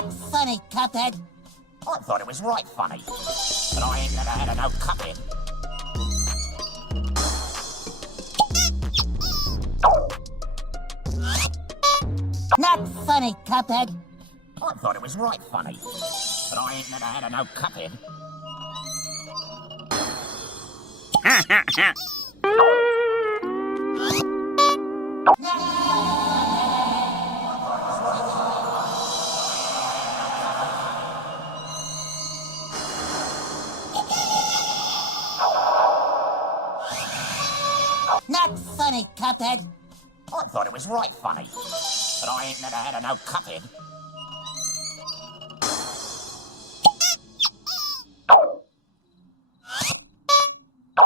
Not funny, Cuphead. I thought it was right funny. But I ain't never had a no cuphead. Not funny, Cuphead. I thought it was right funny. But I ain't never had a no cuphead. Not funny, Cuphead. I thought it was right funny. But I ain't never had a no cuphead.